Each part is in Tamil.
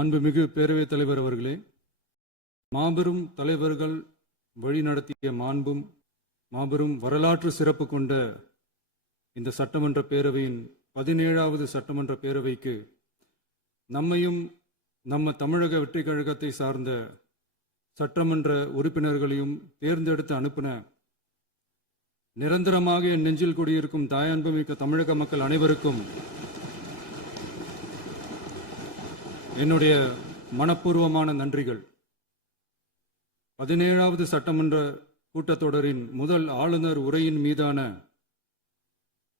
அன்புமிகு பேரவைத் தலைவர் அவர்களே, மாபெரும் தலைவர்கள் வழிநடத்திய மாண்பும் மாபெரும் வரலாற்று சிறப்பு கொண்ட இந்த சட்டமன்ற பேரவையின் 17வது சட்டமன்ற பேரவைக்கு நம்மையும் நம்ம தமிழக வெற்றி கழகத்தை சார்ந்த சட்டமன்ற உறுப்பினர்களையும் தேர்ந்தெடுத்து அனுப்பின நிரந்தரமாக என் நெஞ்சில் குடியிருக்கும் தாயன்புமிக்க தமிழக மக்கள் அனைவருக்கும் என்னுடைய மனப்பூர்வமான நன்றிகள். 17வது சட்டமன்ற கூட்டத்தொடரின் முதல் ஆளுநர் உரையின் மீதான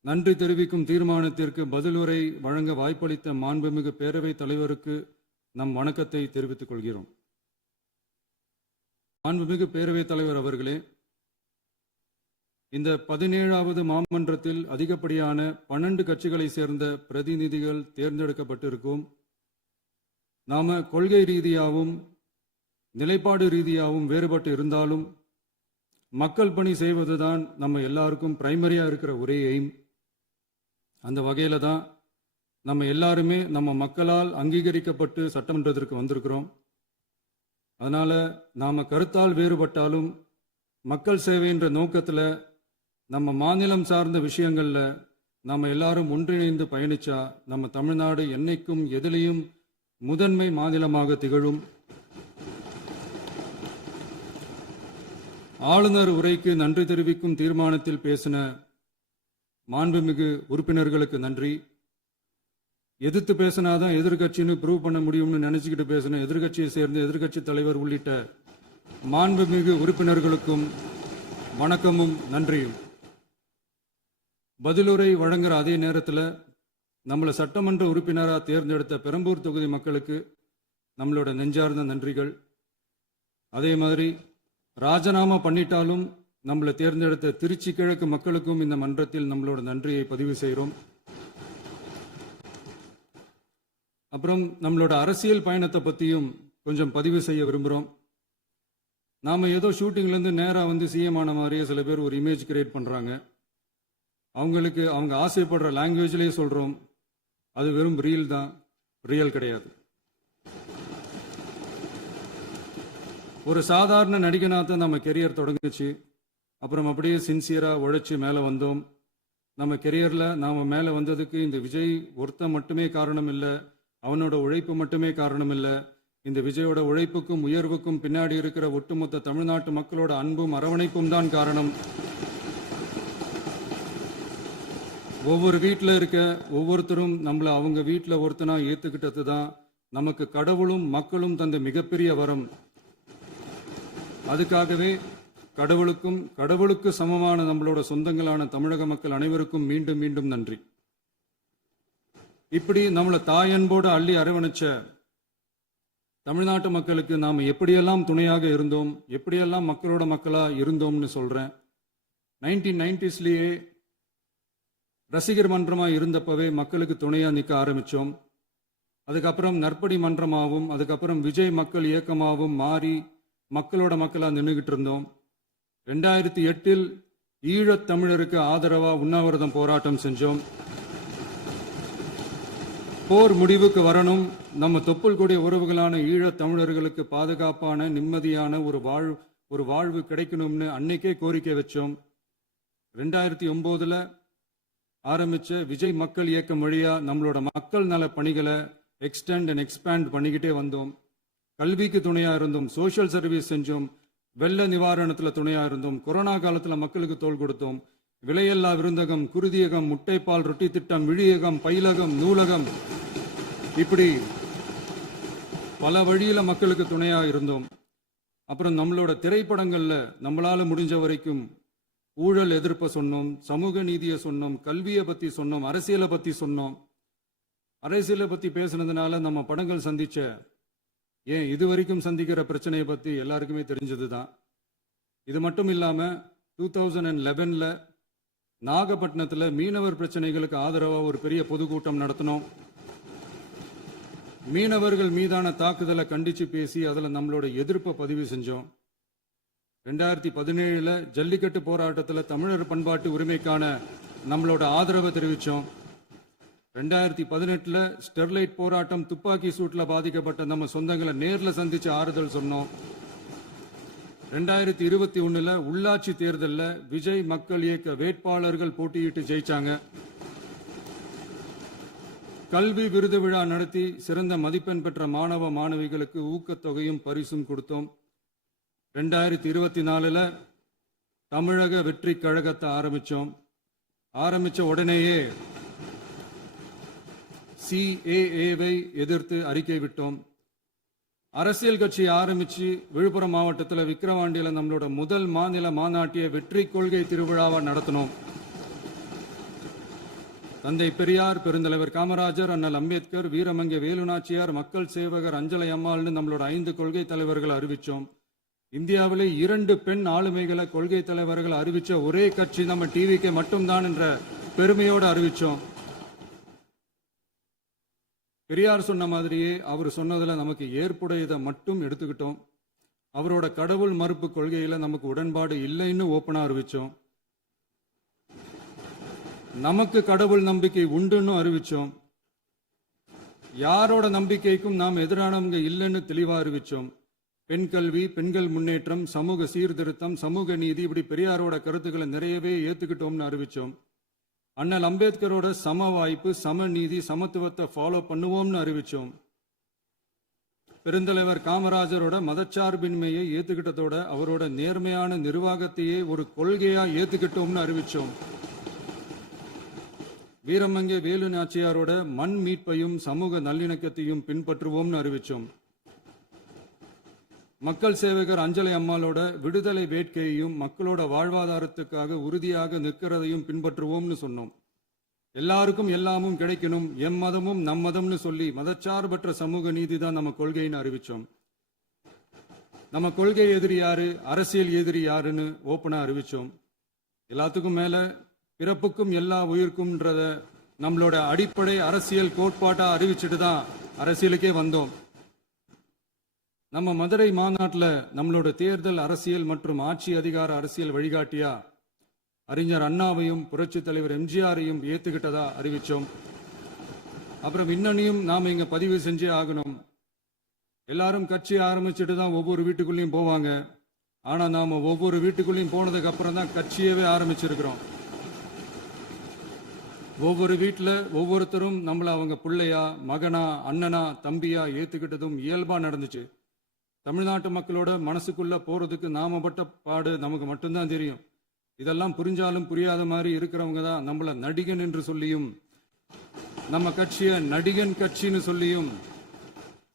நன்றி தெரிவிக்கும் தீர்மானத்திற்கு பதிலுரை வழங்க வாய்ப்பளித்த மாண்புமிகு பேரவைத் தலைவருக்கு நம் வணக்கத்தை தெரிவித்துக் கொள்கிறோம். மாண்புமிகு பேரவைத் தலைவர் அவர்களே, இந்த 17வது மாமன்றத்தில் அதிகப்படியான 12 கட்சிகளை சேர்ந்த பிரதிநிதிகள் தேர்ந்தெடுக்கப்பட்டிருக்கும். நாம கொள்கை ரீதியாகவும் நிலைப்பாடு ரீதியாகவும் வேறுபட்டு இருந்தாலும் மக்கள் பணி செய்வதுதான் நம்ம எல்லாருக்கும் பிரைமரியா இருக்கிற ஒரே எய்ம். அந்த வகையில தான் நம்ம எல்லாருமே நம்ம மக்களால் அங்கீகரிக்கப்பட்டு சட்டமன்றத்திற்கு வந்திருக்கிறோம். அதனால நாம கருத்தால் வேறுபட்டாலும் மக்கள் சேவை என்ற நோக்கத்தில் நம்ம மாநிலம் சார்ந்த விஷயங்கள்ல நம்ம எல்லாரும் ஒன்றிணைந்து பயணிச்சா நம்ம தமிழ்நாடு என்னைக்கும் எதிலையும் முதன்மை மாநிலமாக திகழும். ஆளுநர் உரைக்கு நன்றி தெரிவிக்கும் தீர்மானத்தில் பேசின மாண்புமிகு உறுப்பினர்களுக்கு நன்றி. எதிர்த்து பேசினாதான் எதிர்கட்சின்னு ப்ரூவ் பண்ண முடியும்னு நினைச்சுக்கிட்டு பேசின எதிர்கட்சியை சேர்ந்த எதிர்கட்சி தலைவர் உள்ளிட்ட மாண்புமிகு உறுப்பினர்களுக்கும் வணக்கமும் நன்றியும். பதிலுரை வழங்குற அதே நேரத்தில் நம்மளை சட்டமன்ற உறுப்பினராக தேர்ந்தெடுத்த பெரம்பூர் தொகுதி மக்களுக்கு நம்மளோட நெஞ்சார்ந்த நன்றிகள். அதே மாதிரி ராஜினாமா பண்ணிட்டாலும் நம்மளை தேர்ந்தெடுத்த திருச்சி கிழக்கு மக்களுக்கும் இந்த மன்றத்தில் நம்மளோட நன்றியை பதிவு செய்கிறோம். அப்புறம் நம்மளோட அரசியல் பயணத்தை பற்றியும் கொஞ்சம் பதிவு செய்ய விரும்புகிறோம். நாம் ஏதோ ஷூட்டிங்லேருந்து நேராக வந்து சிஎம் ஆன மாதிரியே சில பேர் ஒரு இமேஜ் கிரியேட் பண்ணுறாங்க. அவங்களுக்கு அவங்க ஆசைப்படுற லாங்குவேஜ்லேயே சொல்கிறோம், அது வெறும் ரீல் தான், ரியல் கிடையாது. ஒரு சாதாரண நடிகனாக தான் நம்ம கெரியர் தொடங்குச்சு. அப்புறம் அப்படியே சின்சியராக உழைச்சி மேலே வந்தோம். நம்ம கெரியரில் நாம் மேலே வந்ததுக்கு இந்த விஜய் ஒருத்தன் மட்டுமே காரணம் இல்லை, அவனோட உழைப்பு மட்டுமே காரணம் இல்லை. இந்த விஜயோட உழைப்புக்கும் உயர்வுக்கும் பின்னாடி இருக்கிற ஒட்டுமொத்த தமிழ்நாட்டு மக்களோட அன்பும் அரவணைப்பும் தான் காரணம். ஒவ்வொரு வீட்டில் இருக்க ஒவ்வொருத்தரும் நம்மளை அவங்க வீட்டில் ஒருத்தனா ஏற்றுக்கிட்டது தான் நமக்கு கடவுளும் மக்களும் தந்த மிகப்பெரிய வரம். அதுக்காகவே கடவுளுக்கு சமமான நம்மளோட சொந்தங்களான தமிழக மக்கள் அனைவருக்கும் மீண்டும் மீண்டும் நன்றி. இப்படி நம்மளை தாயன்போடு அள்ளி அரவணைச்ச தமிழ்நாட்டு மக்களுக்கு நாம் எப்படியெல்லாம் துணையாக இருந்தோம், எப்படியெல்லாம் மக்களோட மக்களாக இருந்தோம்னு சொல்கிறேன். 1990ஸ்லேயே ரசிகர் மன்றமாக இருந்தப்பவே மக்களுக்கு துணையாக நிற்க ஆரம்பித்தோம். அதுக்கப்புறம் நற்படி மன்றமாகவும் அதுக்கப்புறம் விஜய் மக்கள் இயக்கமாகவும் மாறி மக்களோட மக்களாக நின்றுகிட்டு இருந்தோம். 2008இல் ஈழத் தமிழருக்கு ஆதரவாக உண்ணாவிரதம் போராட்டம் செஞ்சோம். போர் முடிவுக்கு வரணும், நம்ம தொப்புள் கூடிய உறவுகளான ஈழத் தமிழர்களுக்கு பாதுகாப்பான நிம்மதியான ஒரு வாழ்வு கிடைக்கணும்னு அன்னைக்கே கோரிக்கை வச்சோம். 2009 ஆரம்பிச்ச விஜய் மக்கள் இயக்கம் வழியா நம்மளோட மக்கள் நல பணிகளை எக்ஸ்டெண்ட் அண்ட் எக்ஸ்பேண்ட் பண்ணிக்கிட்டே வந்தோம். கல்விக்கு துணையா இருந்தோம், சோஷியல் சர்வீஸ் செஞ்சோம், வெள்ள நிவாரணத்துல துணையா இருந்தோம், கொரோனா காலத்துல மக்களுக்கு தோள் கொடுத்தோம். விலையில்லா விருந்தகம், குருதியகம், முட்டைப்பால் ரொட்டி திட்டம், விழியகம், பயிலகம், நூலகம், இப்படி பல வழியில மக்களுக்கு துணையா இருந்தோம். அப்புறம் நம்மளோட திரைப்படங்கள்ல நம்மளால முடிஞ்ச வரைக்கும் ஊழல் எதிர்ப்பை சொன்னோம், சமூக நீதியை சொன்னோம், கல்வியை பத்தி சொன்னோம், அரசியலை பத்தி சொன்னோம். அரசியலை பத்தி பேசுனதுனால நம்ம படங்கள் சந்திச்ச இதுவரைக்கும் சந்திக்கிற பிரச்சனையை பத்தி எல்லாருக்குமே தெரிஞ்சதுதான். இது மட்டும் இல்லாம 2011ல் நாகப்பட்டினத்தில் மீனவர் பிரச்சனைகளுக்கு ஆதரவாக ஒரு பெரிய பொதுக்கூட்டம் நடத்தினோம். மீனவர்கள் மீதான தாக்குதலை கண்டிச்சு பேசி அதில் நம்மளோட எதிர்ப்பை பதிவு செஞ்சோம். 2017 ஜல்லிக்கட்டு போராட்டத்தில் தமிழர் பண்பாட்டு உரிமைக்கான நம்மளோட ஆதரவை தெரிவித்தோம். 2018 ஸ்டெர்லைட் போராட்டம் துப்பாக்கி சூட்ல பாதிக்கப்பட்ட நம்ம சொந்தங்களை நேர்ல சந்திச்சு ஆறுதல் சொன்னோம். 2021 உள்ளாட்சி தேர்தலில் விஜய் மக்கள் இயக்க வேட்பாளர்கள் போட்டியிட்டு ஜெயிச்சாங்க. கல்வி விருது விழா நடத்தி சிறந்த மதிப்பெண் பெற்ற மாணவ மாணவிகளுக்கு ஊக்கத்தொகையும் பரிசும் கொடுத்தோம். 2024 தமிழக வெற்றி கழகத்தை ஆரம்பிச்ச உடனேயே CAA-வை எதிர்த்து அறிக்கை விட்டோம். அரசியல் கட்சி ஆரம்பிச்சு விழுப்புரம் மாவட்டத்தில் விக்கிரவாண்டியில நம்மளோட முதல் மாநில மாநாட்டிய வெற்றி கொள்கை திருவிழாவை நடத்தினோம். தந்தை பெரியார், பெருந்தலைவர் காமராஜர், அண்ணல் அம்பேத்கர், வீரமங்கை வேலுநாச்சியார், மக்கள் சேவகர் அஞ்சலை அம்மாள்னு நம்மளோட 5 கொள்கை தலைவர்கள் அறிவிச்சோம். இந்தியாவிலே 2 பெண் ஆளுமைகளை கொள்கை தலைவர்கள் அறிவிச்ச ஒரே கட்சி நம்ம டிவிக்கு மட்டும்தான் என்ற பெருமையோடு அறிவிச்சோம். பெரியார் சொன்ன மாதிரியே அவர் சொன்னதுல நமக்கு ஏற்புடையதை மட்டும் எடுத்துக்கிட்டோம். அவரோட கடவுள் மறுப்பு கொள்கையில நமக்கு உடன்பாடு இல்லைன்னு ஓப்பனா அறிவிச்சோம். நமக்கு கடவுள் நம்பிக்கை உண்டுன்னு அறிவிச்சோம். யாரோட நம்பிக்கைக்கும் நாம் எதிரானவங்க இல்லைன்னு தெளிவா அறிவிச்சோம். பெண் கல்வி, பெண்கள் முன்னேற்றம், சமூக சீர்திருத்தம், சமூக நீதி, இப்படி பெரியாரோட கருத்துக்களை நிறையவே ஏத்துக்கிட்டோம்னு அறிவிச்சோம். அண்ணல் அம்பேத்கரோட சம வாய்ப்பு, சமநீதி, சமத்துவத்தை ஃபாலோ பண்ணுவோம்னு அறிவிச்சோம். பெருந்தலைவர் காமராஜரோட மதச்சார்பின்மையை ஏத்துக்கிட்டதோட அவரோட நேர்மையான நிர்வாகத்தையே ஒரு கொள்கையா ஏத்துக்கிட்டோம்னு அறிவிச்சோம். வீரமங்கை வேலு நாச்சியாரோட மண் மீட்பையும் சமூக நல்லிணக்கத்தையும் பின்பற்றுவோம்னு அறிவிச்சோம். மக்கள் சேவகர் அஞ்சலை அம்மாளோட விடுதலை வேட்கையையும் மக்களோட வாழ்வாதாரத்துக்காக உறுதியாக நிற்கிறதையும் பின்பற்றுவோம்னு சொன்னோம். எல்லாருக்கும் எல்லாமும் கிடைக்கணும், எம் மதமும் நம் மதம்னு சொல்லி மதச்சார்பற்ற சமூக நீதி தான் நம்ம கொள்கைன்னு அறிவிச்சோம். நம்ம கொள்கை எதிரி யாரு, அரசியல் எதிரி யாருன்னு ஓப்பனா அறிவிச்சோம். எல்லாத்துக்கும் மேல பிறப்புக்கும் எல்லா உயிர்க்கும்ன்றத நம்மளோட அடிப்படை அரசியல் கோட்பாட்டா அறிவிச்சுட்டு தான் அரசியலுக்கே வந்தோம். நம்ம மதுரை மாநாட்டில் நம்மளோட தேர்தல் அரசியல் மற்றும் ஆட்சி அதிகார அரசியல் வழிகாட்டியா அறிஞர் அண்ணாவையும் புரட்சி தலைவர் எம்ஜிஆரையும் ஏத்துக்கிட்டதா அறிவிச்சோம். அப்புறம் இன்னனையும் நாம இங்க பதிவு செஞ்சே ஆகணும். எல்லாரும் கட்சி ஆரம்பிச்சுட்டு தான் ஒவ்வொரு வீட்டுக்குள்ளேயும் போவாங்க. ஆனா நாம ஒவ்வொரு வீட்டுக்குள்ளேயும் போனதுக்கு அப்புறம் தான் கட்சியவே ஆரம்பிச்சிருக்கிறோம். ஒவ்வொரு வீட்டில் ஒவ்வொருத்தரும் நம்மள அவங்க பிள்ளையா, மகனா, அண்ணனா, தம்பியா ஏத்துக்கிட்டதும் இயல்பா நடந்துச்சு. தமிழ்நாட்டு மக்களோட மனசுக்குள்ள போறதுக்கு நாம பட்ட பாடு நமக்கு மட்டும்தான் தெரியும். இதெல்லாம் புரிஞ்சாலும் புரியாத மாதிரி இருக்கிறவங்க தான் நம்மள நடிகன் என்று சொல்லியும் நம்ம கட்சியை நடிகன் கட்சின்னு சொல்லியும்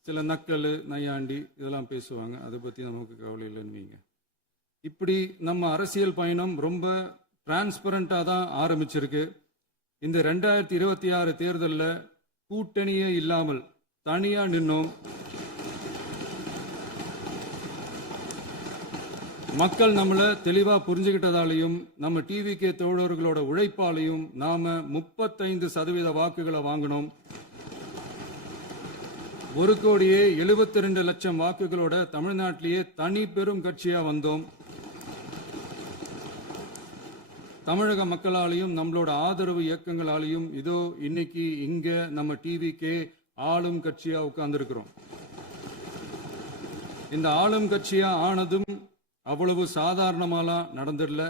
சில நக்கல், நையாண்டி இதெல்லாம் பேசுவாங்க. அதை பத்தி நமக்கு கவலை இல்லைன்னு வைங்க. இப்படி நம்ம அரசியல் பயணம் ரொம்ப டிரான்ஸ்பரண்டா தான் ஆரம்பிச்சிருக்கு. இந்த 2026 தேர்தலில் கூட்டணியே இல்லாமல் தனியா நின்னோம். மக்கள் நம்மளை தெளிவா புரிஞ்சுக்கிட்டதாலையும் நம்ம டிவிகே தோழர்களோட உழைப்பாலையும் நாம 35% வாக்குகளை வாங்கினோம். 1,72,00,000 வாக்குகளோட தமிழ்நாட்டிலேயே தனி பெரும் கட்சியா வந்தோம். தமிழக மக்களாலையும் நம்மளோட ஆதரவு இயக்கங்களாலையும் இதோ இன்னைக்கு இங்க நம்ம டிவிகே ஆளும் கட்சியா உட்கார்ந்துருக்கிறோம். இந்த ஆளும் கட்சியா ஆனதும் அவ்வளவு சாதாரணமாலாம் நடந்துடல.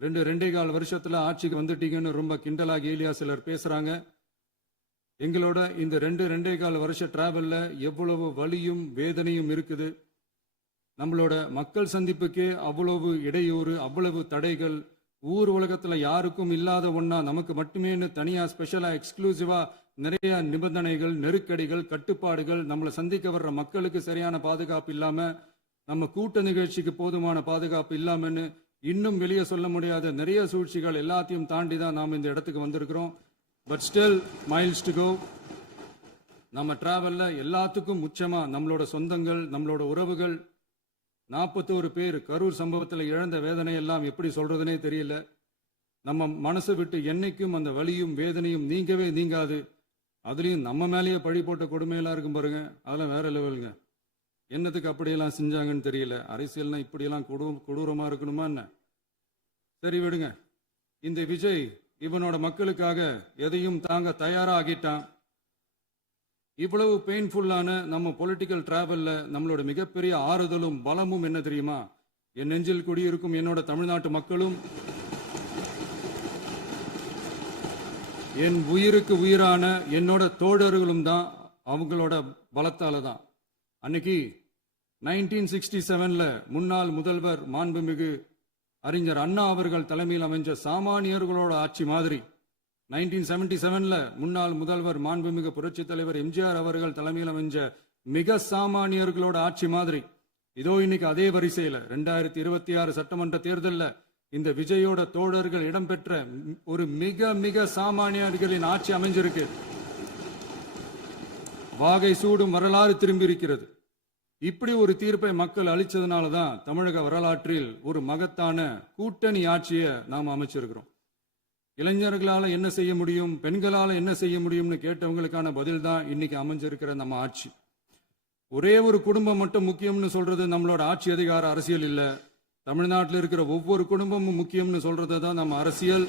2.25 வருஷத்துல ஆட்சிக்கு வந்துட்டீங்கன்னு ரொம்ப கிண்டலா கேலியா சிலர் பேசுறாங்க. எங்களோட இந்த 2.25 வருஷ டிராவல்ல எவ்வளவு வலியும் வேதனையும் இருக்குது. நம்மளோட மக்கள் சந்திப்புக்கே அவ்வளவு இடையூறு, அவ்வளவு தடைகள், ஊர் உலகத்துல யாருக்கும் இல்லாத ஒன்னா நமக்கு மட்டுமேன்னு தனியா ஸ்பெஷலா எக்ஸ்க்ளூசிவா நிறைய நிபந்தனைகள், நெருக்கடிகள், கட்டுப்பாடுகள், நம்மளை சந்திக்க வர்ற மக்களுக்கு சரியான பாதுகாப்பு இல்லாம, நம்ம கூட்ட நிகழ்ச்சிக்கு போதுமான பாதுகாப்பு இல்லாமன்னு இன்னும் வெளியே சொல்ல முடியாத நிறைய சூழ்ச்சிகள் எல்லாத்தையும் தாண்டி தான் நாம் இந்த இடத்துக்கு வந்திருக்கிறோம். But still miles to go. நம்ம டிராவல்ல எல்லாத்துக்கும் முச்சமா நம்மளோட சொந்தங்கள், நம்மளோட உறவுகள், 41 பேர் கரூர் சம்பவத்தில் இழந்த வேதனை எல்லாம் எப்படி சொல்றதுனே தெரியல. நம்ம மனசை விட்டு என்னைக்கும் அந்த வலியும் வேதனையும் நீங்கவே நீங்காது. அதுலயும் நம்ம மேலேயே பழி போட்ட கொடுமையெல்லாம் இருக்கும் பாருங்க, அதெல்லாம் வேற லெவலுங்க. என்னத்துக்கு அப்படியெல்லாம் செஞ்சாங்கன்னு தெரியல. அரசியல்னா இப்படியெல்லாம் கொடூரமா இருக்கணுமா என்ன? சரி விடுங்க. இந்த விஜய் இவனோட மக்களுக்காக எதையும் தாங்க தயாராகிட்டான். இவ்வளவு பெயின்ஃபுல்லான நம்ம பொலிட்டிக்கல் டிராவல்ல நம்மளோட மிகப்பெரிய ஆறுதலும் பலமும் என்ன தெரியுமா? என் நெஞ்சில் குடியிருக்கும் என்னோட தமிழ்நாட்டு மக்களும் என் உயிருக்கு உயிரான என்னோட தோழர்களும் தான். அவங்களோட பலத்தால தான். அன்னைக்கு 1967 முன்னாள் முதல்வர் மாண்புமிகு அறிஞர் அண்ணா அவர்கள் தலைமையில் அமைஞ்ச சாமானியர்களோட ஆட்சி மாதிரி 1977 முன்னாள் முதல்வர் மாண்புமிகு புரட்சி தலைவர் எம்ஜிஆர் அவர்கள் தலைமையில் அமைஞ்ச மிக சாமானியர்களோட ஆட்சி மாதிரி இதோ இன்னைக்கு அதே வரிசையில 2026 சட்டமன்ற தேர்தலில் இந்த விஜயோட தோழர்கள் இடம்பெற்ற ஒரு மிக மிக சாமானியர்களின் ஆட்சி அமைஞ்சிருக்கு. வாகை சூடும் வரலாறு திரும்பி இருக்கிறது. இப்படி ஒரு தீர்ப்பை மக்கள் அளிச்சதுனால தான் தமிழக வரலாற்றில் ஒரு மகத்தான கூட்டணி ஆட்சியை நாம் அமைச்சிருக்கிறோம். இளைஞர்களால என்ன செய்ய முடியும், பெண்களால என்ன செய்ய முடியும்னு கேட்டவங்களுக்கான பதில் தான் இன்னைக்கு அமைஞ்சிருக்கிற நம்ம ஆட்சி. ஒரே ஒரு குடும்பம் மட்டும் முக்கியம்னு சொல்றது நம்மளோட ஆட்சி அதிகார அரசியல் இல்ல. தமிழ்நாட்டில் இருக்கிற ஒவ்வொரு குடும்பமும் முக்கியம்னு சொல்றது தான் நம்ம அரசியல்.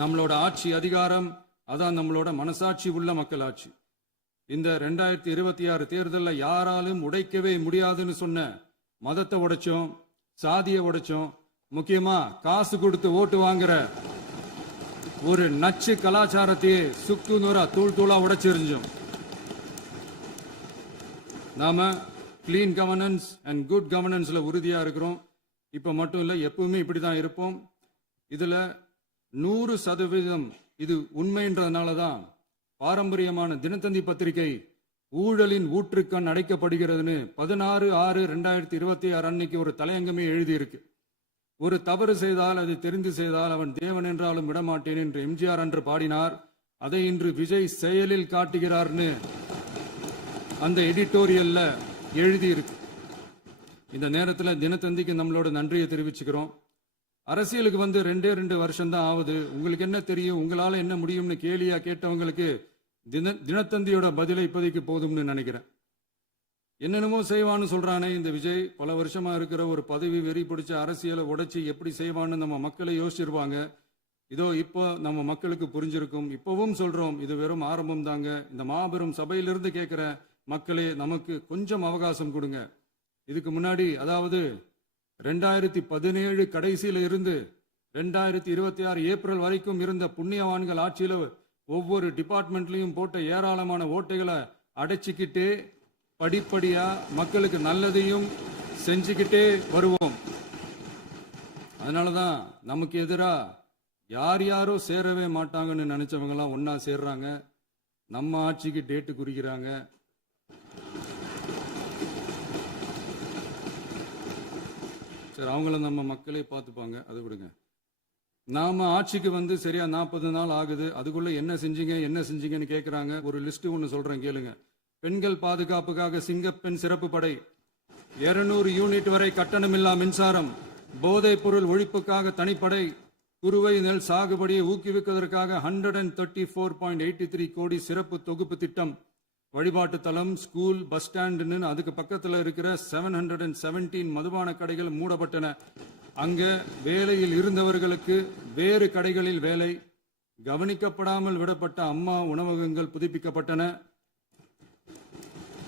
நம்மளோட ஆட்சி அதிகாரம் அதான் நம்மளோட மனசாட்சி உள்ள மக்கள் ஆட்சி. இந்த 2026 தேர்தலில் யாராலும் உடைக்கவே முடியாதுன்னு சொன்ன மதத்தை உடைச்சோம், சாதியை உடைச்சோம், முக்கியமா காசு கொடுத்து ஓட்டு வாங்குற ஒரு நச்சு கலாச்சாரத்தையே சுக்கு நூறா தூள் தூளா உடைச்சிருந்தோம். நாம கிளீன் கவர்னன்ஸ் அண்ட் குட் கவர்னன்ஸ்ல உறுதியா இருக்கிறோம். இப்ப மட்டும் இல்ல, எப்பவுமே இப்படிதான் இருப்போம். இதுல 100% இது உண்மைன்றதுனால தான் பாரம்பரியமான தினத்தந்தி பத்திரிகை ஊழலின் ஊற்றுக்கண் அடைக்கப்படுகிறதுன்னு 16/6/2026 அன்னைக்கு ஒரு தலையங்கமே எழுதியிருக்கு. ஒரு தவறு செய்தால் அது தெரிந்து செய்தால் அவன் தேவன் என்றாலும் விடமாட்டேன் என்று எம்ஜிஆர் அன்று பாடினார். அதை இன்று விஜய் செயலில் காட்டுகிறார்னு அந்த எடிட்டோரியல்ல எழுதியிருக்கு. இந்த நேரத்தில் தினத்தந்திக்கு நம்மளோட நன்றியை தெரிவிச்சுக்கிறோம். அரசியலுக்கு வந்து 2 வருஷம் தான் ஆகுது. உங்களுக்கு என்ன தெரியும், உங்களால என்ன முடியும்னு கேலியா கேட்டவங்களுக்கு தினத்தந்தியோட பதிலை இப்போதைக்கு போதும்னு நினைக்கிறேன். என்னென்னமோ செய்வான்னு சொல்றானே இந்த விஜய், பல வருஷமா இருக்கிற ஒரு பதவி வெறி பிடிச்ச அரசியலை உடைச்சி எப்படி செய்வான்னு நம்ம மக்களை யோசிச்சிருவாங்க. இதோ இப்போ நம்ம மக்களுக்கு புரிஞ்சிருக்கும். இப்பவும் சொல்றோம், இது வெறும் ஆரம்பம் தாங்க. இந்த மாபெரும் சபையிலிருந்து கேட்கிற மக்களே, நமக்கு கொஞ்சம் அவகாசம் கொடுங்க. இதுக்கு முன்னாடி, அதாவது 2017 கடைசியில இருந்து 2026 ஏப்ரல் வரைக்கும் இருந்த புண்ணியவான்கள் ஆட்சியில ஒவ்வொரு டிபார்ட்மெண்ட்லயும் போட்ட ஏராளமான ஓட்டைகளை அடைச்சிக்கிட்டே படிப்படியா மக்களுக்கு நல்லதையும் செஞ்சுக்கிட்டே வருவோம். அதனாலதான் நமக்கு எதிரா யார் யாரோ சேரவே மாட்டாங்கன்னு நினைச்சவங்க எல்லாம் ஒன்னா சேர்றாங்க. நம்ம ஆட்சிக்கு டேட்டு குறிக்கிறாங்க. சரி, அவங்கள நம்ம மக்களே பார்த்துப்பாங்க, அது விடுங்க. நாம ஆட்சிக்கு வந்து சரியா 40 நாள் ஆகுது. அதுக்குள்ள என்ன செஞ்சீங்கன்னு கேட்கிறாங்க. ஒரு லிஸ்ட் ஒன்று சொல்றேன் கேளுங்க. பெண்கள் பாதுகாப்புக்காக சிங்கப்பெண் சிறப்பு படை, 200 யூனிட் வரை கட்டணமில்லா மின்சாரம், போதைப் பொருள் ஒழிப்புக்காக தனிப்படை, குறுவை நெல் சாகுபடியை ஊக்குவிப்பதற்காக 134.83 கோடி சிறப்பு தொகுப்பு திட்டம், வழிபாட்டு தலம், ஸ்கூல், பஸ் ஸ்டாண்டுன்னு அதுக்கு பக்கத்தில் இருக்கிற 717 மதுபான கடைகள் மூடப்பட்டன. அங்க வேலையில் இருந்தவர்களுக்கு வேறு கடைகளில் வேலை, கவனிக்கப்படாமல் விடப்பட்ட அம்மா உணவகங்கள் புதுப்பிக்கப்பட்டன.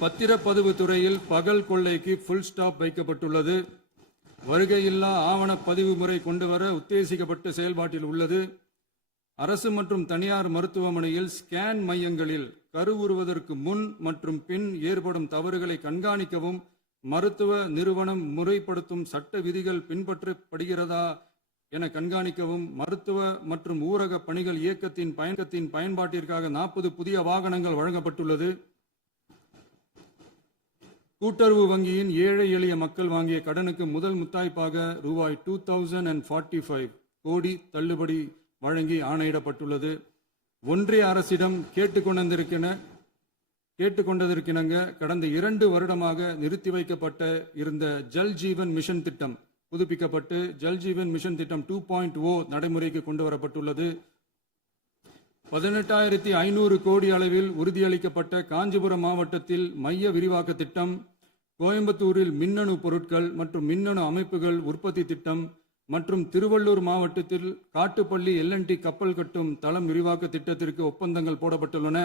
பத்திரப்பதிவு துறையில் பகல் கொள்ளைக்கு ஃபுல் ஸ்டாப் வைக்கப்பட்டுள்ளது. வருகையில்லா ஆவண பதிவு முறை கொண்டு வர உத்தேசிக்கப்பட்ட செயல்பாட்டில் உள்ளது. அரசு மற்றும் தனியார் மருத்துவமனையில் ஸ்கேன் மையங்களில் கருவுறுவதற்கு முன் மற்றும் பின் ஏற்படும் தவறுகளை கண்காணிக்கவும், மருத்துவ நிறுவனம் முறைப்படுத்தும் சட்ட விதிகள் பின்பற்றப்படுகிறதா என கண்காணிக்கவும், மருத்துவ மற்றும் ஊரக பணிகள் இயக்கத்தின் பயன்பாட்டிற்காக 40 புதிய வாகனங்கள் வழங்கப்பட்டுள்ளது. கூட்டுறவு வங்கியின் ஏழை எளிய மக்கள் வாங்கிய கடனுக்கு முதல் முத்தாய்ப்பாக ரூபாய் 2045 கோடி தள்ளுபடி வழங்கி ஆணையிடப்பட்டுள்ளது. ஒன்றிய அரசிடம் கேட்டுக்கொண்டதற்கிணங்க கடந்த 2 வருடமாக நிறுத்தி வைக்கப்பட்ட இருந்த ஜல் ஜீவன் மிஷன் திட்டம் புதுப்பிக்கப்பட்டு ஜல் ஜீவன் மிஷன் திட்டம் 2.0 நடைமுறைக்கு கொண்டு வரப்பட்டுள்ளது. 18,500 கோடி அளவில் உறுதியளிக்கப்பட்ட காஞ்சிபுரம் மாவட்டத்தில் மைய விரிவாக்க திட்டம், கோயம்புத்தூரில் மின்னணு பொருட்கள் மற்றும் மின்னணு அமைப்புகள் உற்பத்தி திட்டம், மற்றும் திருவள்ளூர் மாவட்டத்தில் காட்டுப்பள்ளி LNT கப்பல் கட்டும் தளம் விரிவாக்க திட்டத்திற்கு ஒப்பந்தங்கள் போடப்பட்டுள்ளன.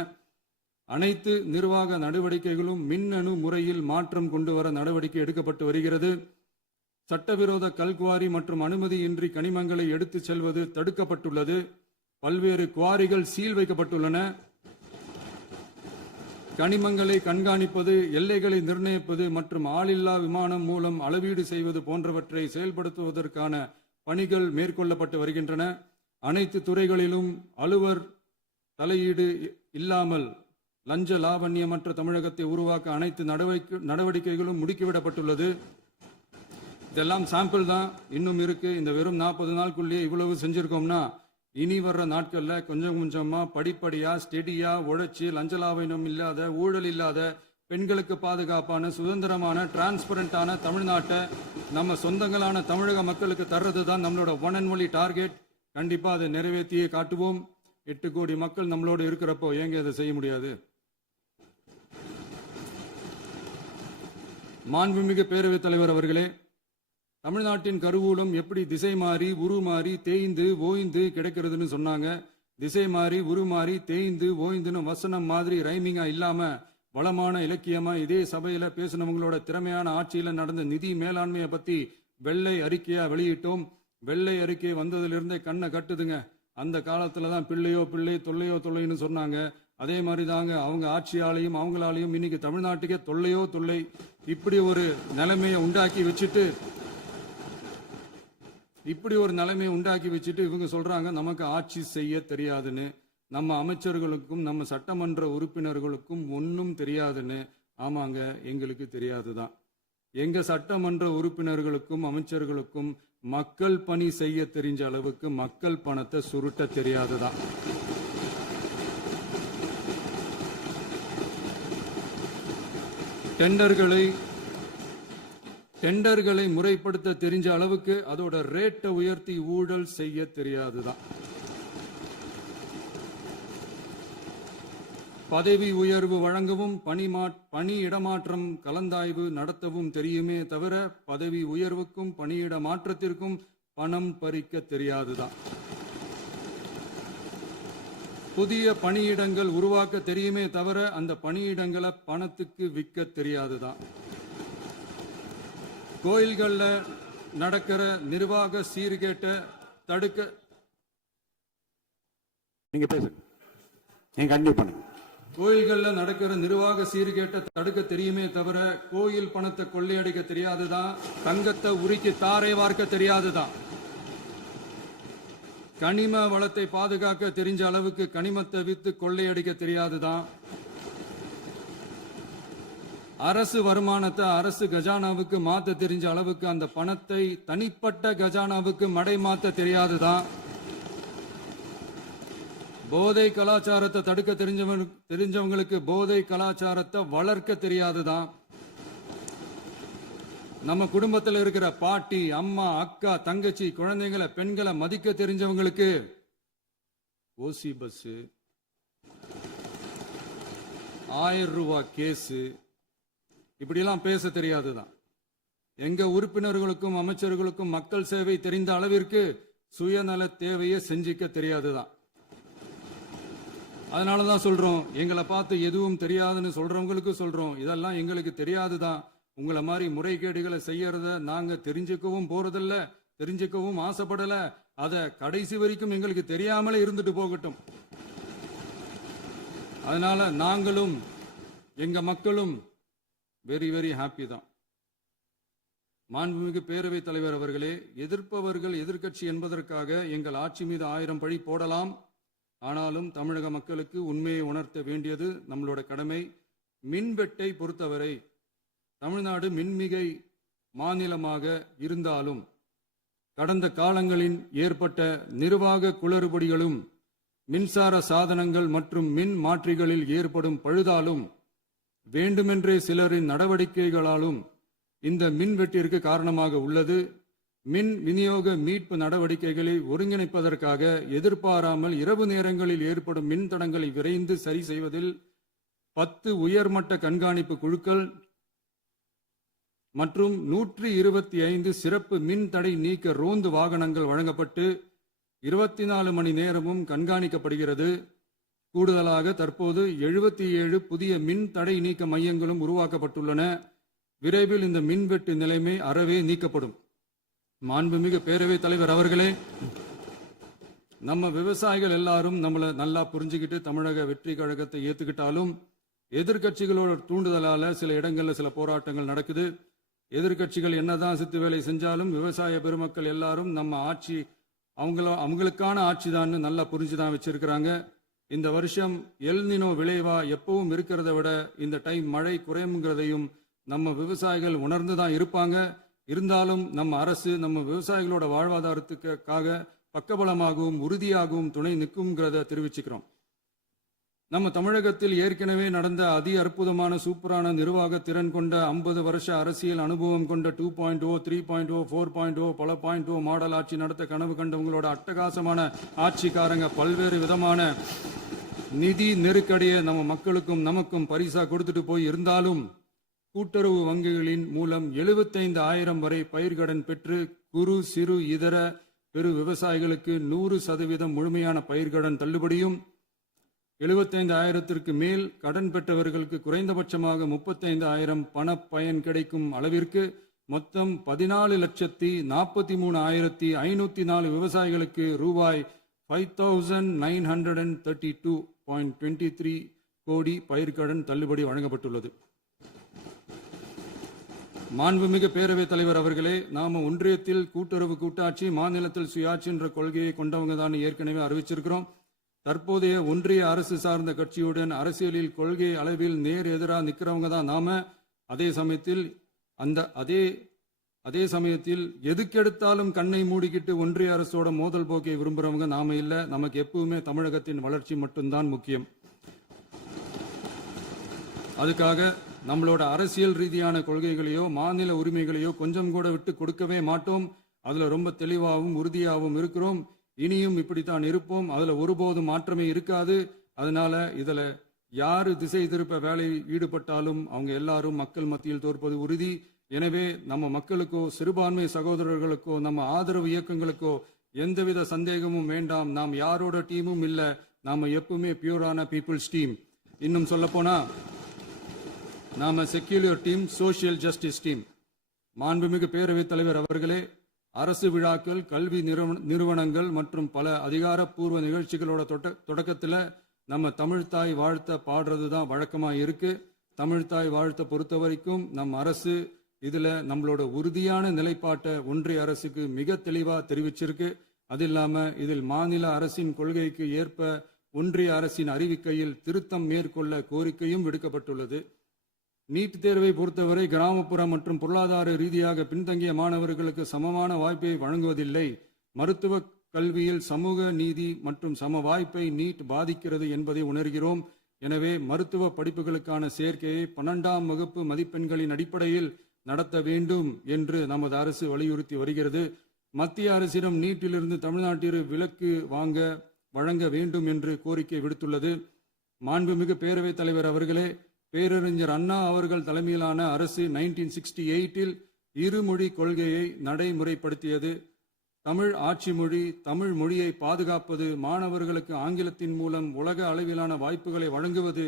அனைத்து நிர்வாக நடவடிக்கைகளும் மின்னணு முறையில் மாற்றம் கொண்டு வர நடவடிக்கை எடுக்கப்பட்டு வருகிறது. சட்டவிரோத கல்குவாரி மற்றும் அனுமதியின்றி கனிமங்களை எடுத்துச் செல்வது தடுக்கப்பட்டுள்ளது. பல்வேறு குவாரிகள் சீல் வைக்கப்பட்டுள்ளன. கனிமங்களை கண்காணிப்பது, எல்லைகளை நிர்ணயிப்பது மற்றும் ஆளில்லா விமானம் மூலம் அளவீடு செய்வது போன்றவற்றை செயல்படுத்துவதற்கான பணிகள் மேற்கொள்ளப்பட்டு வருகின்றன. அனைத்து துறைகளிலும் அலுவலர் தலையீடு இல்லாமல் லஞ்ச லாவண்யமற்ற தமிழகத்தை உருவாக்க அனைத்து நடவடிக்கைகளும் முடுக்கிவிடப்பட்டுள்ளது. இதெல்லாம் சாம்பிள் தான், இன்னும் இருக்கு. இந்த வெறும் 40 நாளுக்குள்ளேயே இவ்வளவு செஞ்சிருக்கோம்னா இனி வர்ற நாட்கள்ல கொஞ்சம் கொஞ்சமா படிப்படியா ஸ்டெடியா உழைச்சி லஞ்சலாவணம் இல்லாத, ஊழல் இல்லாத, பெண்களுக்கு பாதுகாப்பான, சுதந்திரமான, டிரான்ஸ்பரண்டான தமிழ்நாட்டை நம்ம சொந்தங்களான தமிழக மக்களுக்கு தர்றது தான் நம்மளோட ஒன் அண்ட் ஒன்லி டார்கெட். கண்டிப்பா அதை நிறைவேற்றியே காட்டுவோம். 8 கோடி மக்கள் நம்மளோட இருக்கிறப்போ ஏங்க அதை செய்ய முடியாது? மாண்புமிகு பேரவைத் தலைவர் அவர்களே, தமிழ்நாட்டின் கருவூலம் எப்படி திசை மாறி உருமாறி தேய்ந்து ஓய்ந்து கிடைக்கிறதுன்னு சொன்னாங்க. திசை மாறி உருமாறி தேய்ந்து ஓய்ந்துன்னு வசனம் மாதிரி ரைமிங்கா இல்லாம வளமான இலக்கியமா இதே சபையில பேசினவங்களோட திறமையான ஆட்சியில நடந்த நிதி மேலாண்மையை பத்தி வெள்ளை அறிக்கையா வெளியிட்டோம். வெள்ளை அறிக்கை வந்ததிலிருந்தே கண்ணை கட்டுதுங்க. அந்த காலத்துல தான் பிள்ளையோ பிள்ளை, தொல்லையோ தொல்லைன்னு சொன்னாங்க. அதே மாதிரி தாங்க அவங்க ஆட்சியாலையும் அவங்களாலையும் இன்னைக்கு தமிழ்நாட்டுக்கே தொல்லையோ தொல்லை. இப்படி ஒரு நிலைமையை உண்டாக்கி வச்சுட்டு இவங்க சொல்றாங்க நமக்கு ஆட்சி செய்ய தெரியாதுன்னு. நம்ம அமைச்சர்களுக்கும் நம்ம சட்டமன்ற உறுப்பினர்களுக்கும் ஒன்றும் தெரியாதுன்னு. ஆமாங்க, எங்களுக்கு தெரியாதுதான். எங்க சட்டமன்ற உறுப்பினர்களுக்கும் அமைச்சர்களுக்கும் மக்கள் பணி செய்ய தெரிஞ்ச அளவுக்கு மக்கள் பணத்தை சுருட்ட தெரியாதுதான். டெண்டர்களை முறைப்படுத்த தெரிஞ்ச அளவுக்கு அதோட ரேட்டை உயர்த்தி ஊழல் செய்ய தெரியாதுதான். பதவி உயர்வு வழங்கவும் பணி இடமாற்றம் கலந்தாய்வு நடத்தவும் தெரியுமே தவிர பதவி உயர்வுக்கும் பணியிட மாற்றத்திற்கும் பணம் பறிக்க தெரியாதுதான். புதிய பணியிடங்கள் உருவாக்க தெரியுமே தவிர அந்த பணியிடங்களை பணத்துக்கு விற்க தெரியாதுதான். கோயில்கள்ல நடக்கிற நிர்வாக சீர்கேட்டை தடுக்க நீங்க பேசுங்க, நீங்க கண்டிப்பா பண்ணுங்க. கோயில்கள்ல நடக்கிற நிர்வாக சீர்கேட்டை தடுக்க தெரியுமே தவிர கோயில் பணத்தை கொள்ளையடிக்க தெரியாதுதான். தங்கத்தை உருக்கி தாரை வார்க்க தெரியாதுதான். கனிம வளத்தை பாதுகாக்க தெரிஞ்ச அளவுக்கு கனிமத்தை வித்து கொள்ளையடிக்க தெரியாதுதான். அரசு வருமானத்தை அரசு கஜானாவுக்கு மாத்த தெரிஞ்ச அளவுக்கு அந்த பணத்தை தனிப்பட்ட கஜானாவுக்கு மடை மாத்த தெரியாதுதான். போதை கலாச்சாரத்தை தடுக்க தெரிஞ்சவங்களுக்கு போதை கலாச்சாரத்தை வளர்க்க தெரியாதுதான். நம்ம குடும்பத்தில் இருக்கிற பாட்டி, அம்மா, அக்கா, தங்கச்சி, குழந்தைங்களை, பெண்களை மதிக்க தெரிஞ்சவங்களுக்கு ஓசி பஸ், 1000 ரூபாய் கேஸு, இப்படிலாம் பேச தெரியாதுதான். எங்க உறுப்பினர்களுக்கும் அமைச்சர்களுக்கும் மக்கள் சேவை தெரிந்த அளவிற்கு சுயநல தேவையை செஞ்சிக்க தெரியாதுதான். அதனாலதான் சொல்றோம், எங்களை பார்த்து எதுவும் தெரியாதுன்னு சொல்றவங்களுக்கு சொல்றோம், இதெல்லாம் எங்களுக்கு தெரியாதுதான். உங்களை மாதிரி முறைகேடுகளை செய்யறத நாங்க தெரிஞ்சுக்கவும் போறதில்ல, தெரிஞ்சுக்கவும் ஆசைப்படல. அத கடைசி வரைக்கும் எங்களுக்கு தெரியாமலே இருந்துட்டு போகட்டும். அதனால நாங்களும் எங்க மக்களும் வெரி வெரி ஹாப்பி தான். மாண்புமிகு பேரவைத் தலைவர் அவர்களே, எதிர்ப்பவர்கள் எதிர்க்கட்சி என்பதற்காக எங்கள் ஆட்சி மீது 1000 பழி போடலாம். ஆனாலும் தமிழக மக்களுக்கு உண்மையை உணர்த்த வேண்டியது நம்மளோட கடமை. மின்வெட்டை பொறுத்தவரை தமிழ்நாடு மின்மிகை மாநிலமாக இருந்தாலும் கடந்த காலங்களில் ஏற்பட்ட நிர்வாக குளறுபடிகளும் மின்சார சாதனங்கள் மற்றும் மின் மாற்றிகளில் ஏற்படும் பழுதாலும் வேண்டுமென்றே சிலரின் நடவடிக்கைகளாலும் இந்த மின்வெட்டிற்கு காரணமாக உள்ளது. மின் விநியோக மீட்பு நடவடிக்கைகளை ஒருங்கிணைப்பதற்காக எதிர்பாராமல் இரவு நேரங்களில் ஏற்படும் மின் தடங்களை விரைந்து சரி செய்வதில் 10 உயர்மட்ட கண்காணிப்பு குழுக்கள் மற்றும் 125 சிறப்பு மின் தடை நீக்க ரோந்து வாகனங்கள் வழங்கப்பட்டு 24 மணி நேரமும் கண்காணிக்கப்படுகிறது. கூடுதலாக தற்போது 77 புதிய மின் தடை நீக்க மையங்களும் உருவாக்கப்பட்டுள்ளன. விரைவில் இந்த மின்வெட்டு நிலைமை அறவே நீக்கப்படும். மாண்புமிகு பேரவைத் தலைவர் அவர்களே, நம்ம விவசாயிகள் எல்லாரும் நம்மளை நல்லா புரிஞ்சுக்கிட்டு தமிழக வெற்றி கழகத்தை ஏத்துக்கிட்டாலும் எதிர்க்கட்சிகளோட தூண்டுதலால சில இடங்கள்ல சில போராட்டங்கள் நடக்குது. எதிர்க்கட்சிகள் என்னதான் சித்து வேலை செஞ்சாலும் விவசாய பெருமக்கள் எல்லாரும் நம்ம ஆட்சி அவங்களுக்கான ஆட்சி தான் நல்லா புரிஞ்சுதான் வச்சிருக்கிறாங்க. இந்த வருஷம் எல்னினோ விளைவா எப்பவும் இருக்கிறத விட இந்த டைம் மழை குறையுங்கிறதையும் நம்ம விவசாயிகள் உணர்ந்துதான் இருப்பாங்க. இருந்தாலும் நம்ம அரசு நம்ம விவசாயிகளோட வாழ்வாதாரத்துக்காக பக்கபலமாகவும் உறுதியாகவும் துணை நிற்கும்ங்கிறத தெரிவிச்சுக்கிறோம். நம்ம தமிழகத்தில் ஏற்கனவே நடந்த அதி அற்புதமான சூப்பரான நிர்வாக திறன் கொண்ட 50 வருஷ அரசியல் அனுபவம் கொண்ட 2.0, 3.0, 4.0 பல 0.0 மாடல் ஆட்சி நடத்த கனவு கண்டவங்களோட அட்டகாசமான ஆட்சிக்காரங்க பல்வேறு விதமான நிதி நெருக்கடியை நம்ம மக்களுக்கும் நமக்கும் பரிசா கொடுத்துட்டு போய் இருந்தாலும் கூட்டுறவு வங்கிகளின் மூலம் 75,000 வரை பயிர்கடன் பெற்று குறு சிறு இதர பெரு விவசாயிகளுக்கு 100% முழுமையான பயிர்கடன் தள்ளுபடியும் 75,000க்கு மேல் கடன் பெற்றவர்களுக்கு குறைந்தபட்சமாக 35,000 பண பயன் கிடைக்கும் அளவிற்கு மொத்தம் 14,43,504 விவசாயிகளுக்கு ரூபாய் 5,932.23 கோடி பயிர்கடன் தள்ளுபடி வழங்கப்பட்டுள்ளது. மாண்புமிகு பேரவைத் தலைவர் அவர்களே, நாம ஒன்றியத்தில் கூட்டுறவு கூட்டாட்சி, மாநிலத்தில் சுயாட்சி என்ற கொள்கையை கொண்டவங்க தான் ஏற்கனவே அறிவிச்சிருக்கிறோம். தற்போதைய ஒன்றிய அரசு சார்ந்த கட்சியுடன் அரசியலில் கொள்கை அளவில் நேர் எதிராக நிற்கிறவங்க தான் நாம. அதே சமயத்தில் எதுக்கெடுத்தாலும் கண்ணை மூடிக்கிட்டு ஒன்றிய அரசோட மோதல் போக்கை விரும்புறவங்க நாம இல்ல. நமக்கு எப்பவுமே தமிழகத்தின் வளர்ச்சி மட்டும்தான் முக்கியம். அதுக்காக நம்மளோட அரசியல் ரீதியான கொள்கைகளையோ மாநில உரிமைகளையோ கொஞ்சம் கூட விட்டு கொடுக்கவே மாட்டோம். அதுல ரொம்ப தெளிவாகவும் உறுதியாகவும் இருக்கிறோம். இனியும் இப்படித்தான் இருப்போம். அதுல ஒருபோதும் மாற்றமே இருக்காது. அதனால இதுல யாரு திசை திருப்ப வேலையில் ஈடுபட்டாலும் அவங்க எல்லாரும் மக்கள் மத்தியில் தோற்பது உறுதி. எனவே நம்ம மக்களுக்கோ சிறுபான்மை சகோதரர்களுக்கோ நம்ம ஆதரவு இயக்கங்களுக்கோ எந்தவித சந்தேகமும் வேண்டாம். நாம் யாரோட டீமும் இல்ல. நாம எப்பவுமே பியூரான பீப்புள்ஸ் டீம். இன்னும் சொல்ல போனா நாம secular team, social justice team. மாண்புமிகு பேரவைத் தலைவர் அவர்களே, அரசு விழாக்கள், கல்வி நிறுவனங்கள் மற்றும் பல அதிகாரப்பூர்வ நிகழ்ச்சிகளோட தொடக்கத்தில் நம்ம தமிழ்தாய் வாழ்த்த பாடுறது தான் வழக்கமா இருக்கு. தமிழ்தாய் வாழ்த்த பொறுத்த வரைக்கும் நம் அரசு இதுல நம்மளோட உறுதியான நிலைப்பாட்டை ஒன்றிய அரசுக்கு மிக தெளிவா தெரிவிச்சிருக்கு. அது இல்லாம இதில் மாநில அரசின் கொள்கைக்கு ஏற்ப ஒன்றிய அரசின் அறிவிக்கையில் திருத்தம் மேற்கொள்ள கோரிக்கையும் விடுக்கப்பட்டுள்ளது. நீட் தேர்வை பொறுத்தவரை கிராமப்புற மற்றும் பொருளாதார ரீதியாக பின்தங்கிய மாணவர்களுக்கு சமமான வாய்ப்பை வழங்குவதில்லை. மருத்துவ கல்வியில் சமூக நீதி மற்றும் சம வாய்ப்பை நீட் பாதிக்கிறது என்பதை உணர்கிறோம். எனவே மருத்துவ படிப்புகளுக்கான சேர்க்கையை 12ஆம் வகுப்பு மதிப்பெண்களின் அடிப்படையில் நடத்த வேண்டும் என்று நமது அரசு வலியுறுத்தி வருகிறது. மத்திய அரசிடம் நீட்டிலிருந்து தமிழ்நாட்டிற்கு விலக்கு வழங்க வேண்டும் என்று கோரிக்கை விடுத்துள்ளது. மாண்புமிகு பேரவைத் தலைவர் அவர்களே, பேரறிஞர் அண்ணா அவர்கள் தலைமையிலான அரசு 1968 இருமொழி கொள்கையை நடைமுறைப்படுத்தியது. தமிழ் ஆட்சி மொழி, தமிழ் மொழியை பாதுகாப்பது, மாணவர்களுக்கு ஆங்கிலத்தின் மூலம் உலக அளவிலான வாய்ப்புகளை வழங்குவது,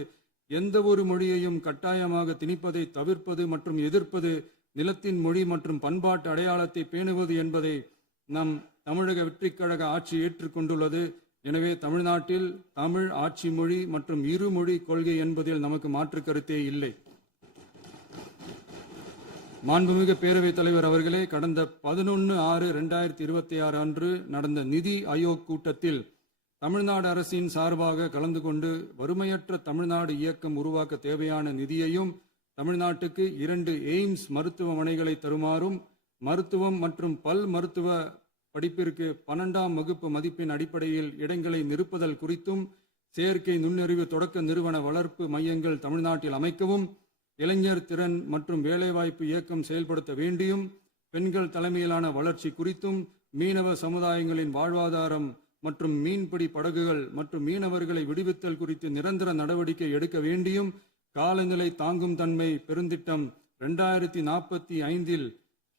எந்த ஒரு மொழியையும் கட்டாயமாக திணிப்பதை தவிர்ப்பது மற்றும் எதிர்ப்பது, நிலத்தின் மொழி மற்றும் பண்பாட்டு அடையாளத்தை பேணுவது என்பதை நம் தமிழக வெற்றிக் கழக ஆட்சி ஏற்றுக்கொண்டுள்ளது. எனவே தமிழ்நாட்டில் தமிழ் ஆட்சி மொழி மற்றும் இருமொழி கொள்கை என்பதில் நமக்கு மாற்று கருத்தே இல்லை. மாண்புமிகு பேரவைத் தலைவர் அவர்களே, கடந்த 11/6/2026 அன்று நடந்த நிதி ஆயோக் கூட்டத்தில் தமிழ்நாடு அரசின் சார்பாக கலந்து கொண்டு வறுமையற்ற தமிழ்நாடு இயக்கம் உருவாக்க தேவையான நிதியையும், தமிழ்நாட்டுக்கு 2 எய்ம்ஸ் மருத்துவமனைகளை தருமாறும், மருத்துவம் மற்றும் பல் மருத்துவ படிப்பிற்கு 12ஆம் வகுப்பு மதிப்பின் அடிப்படையில் இடங்களை நிரப்புதல் குறித்தும், செயற்கை நுண்ணறிவு தொடக்க நிறுவன வளர்ப்பு மையங்கள் தமிழ்நாட்டில் அமைக்கவும், இளைஞர் திறன் மற்றும் வேலைவாய்ப்பு இயக்கம் செயல்படுத்த வேண்டியும், பெண்கள் தலைமையிலான வளர்ச்சி குறித்தும், மீனவ சமுதாயங்களின் வாழ்வாதாரம் மற்றும் மீன்பிடி படகுகள் மற்றும் மீனவர்களை விடுவித்தல் குறித்து நிரந்தர நடவடிக்கை எடுக்க வேண்டியும், காலநிலை தாங்கும் தன்மை பெருந்திட்டம் 2045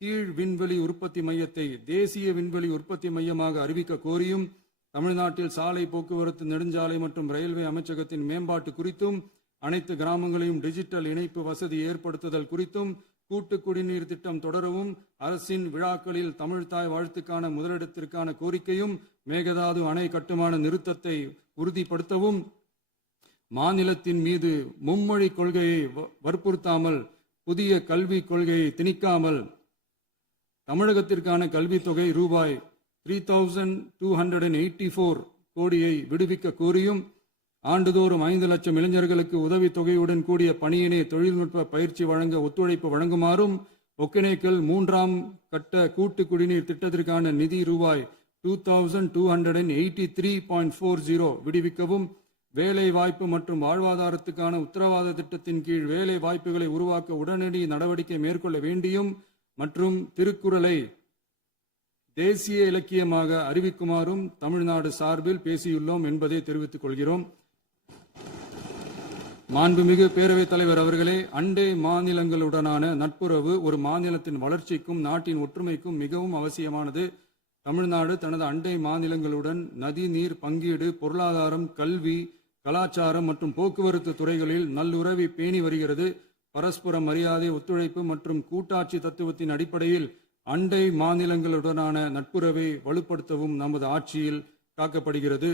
கீழ் விண்வெளி உற்பத்தி மையத்தை தேசிய விண்வெளி உற்பத்தி மையமாக அறிவிக்க கோரியும், தமிழ்நாட்டில் சாலை போக்குவரத்து, நெடுஞ்சாலை மற்றும் ரயில்வே அமைச்சகத்தின் மேம்பாட்டு குறித்தும், அனைத்து கிராமங்களையும் டிஜிட்டல் இணைப்பு வசதி ஏற்படுத்துதல் குறித்தும், கூட்டு குடிநீர் திட்டம் தொடரவும், அரசின் விழாக்களில் தமிழ்தாய் வாழ்த்துக்கான முதலிடத்திற்கான கோரிக்கையும், மேகதாது அணை கட்டுமான நிறுத்தத்தை உறுதிப்படுத்தவும், மாநிலத்தின் மீது மும்மொழி கொள்கையை வற்புறுத்தாமல் புதிய கல்விக் கொள்கையை திணிக்காமல் தமிழகத்திற்கான கல்வித்தொகை ரூபாய் 3284 கோடியை விடுவிக்க கோரியும், ஆண்டுதோறும் 5 லட்சம் இளைஞர்களுக்கு உதவித்தொகையுடன் கூடிய பணியினை தொழில்நுட்ப பயிற்சி வழங்க ஒத்துழைப்பு வழங்குமாறும், ஒகேனக்கல் 3ஆம் கட்ட கூட்டு குடிநீர் திட்டத்திற்கான நிதி ரூபாய் 2283.40 விடுவிக்கவும், வேலை வாய்ப்பு மற்றும் வாழ்வாதாரத்துக்கான உத்தரவாத திட்டத்தின் கீழ் வேலை வாய்ப்புகளை உருவாக்க உடனடி நடவடிக்கை மேற்கொள்ள வேண்டியும் மற்றும் திருக்குறளை தேசிய இலக்கியமாக அறிவிக்குமாறும் தமிழ்நாடு சார்பில் பேசியுள்ளோம் என்பதை தெரிவித்துக் கொள்கிறோம். மாண்புமிகு பேரவைத் தலைவர் அவர்களே, அண்டை மாநிலங்களுடனான நட்புறவு ஒரு மாநிலத்தின் வளர்ச்சிக்கும் நாட்டின் ஒற்றுமைக்கும் மிகவும் அவசியமானது. தமிழ்நாடு தனது அண்டை மாநிலங்களுடன் நதி நீர் பங்கீடு, பொருளாதாரம், கல்வி, கலாச்சாரம் மற்றும் போக்குவரத்து துறைகளில் நல்லுறவை பேணி வருகிறது. பரஸ்பர மரியாதை, ஒத்துழைப்பு மற்றும் கூட்டாட்சி தத்துவத்தின் அடிப்படையில் அண்டை மாநிலங்களுடனான நட்புறவை வலுப்படுத்தவும் நமது ஆட்சியில் காக்கப்படுகிறது.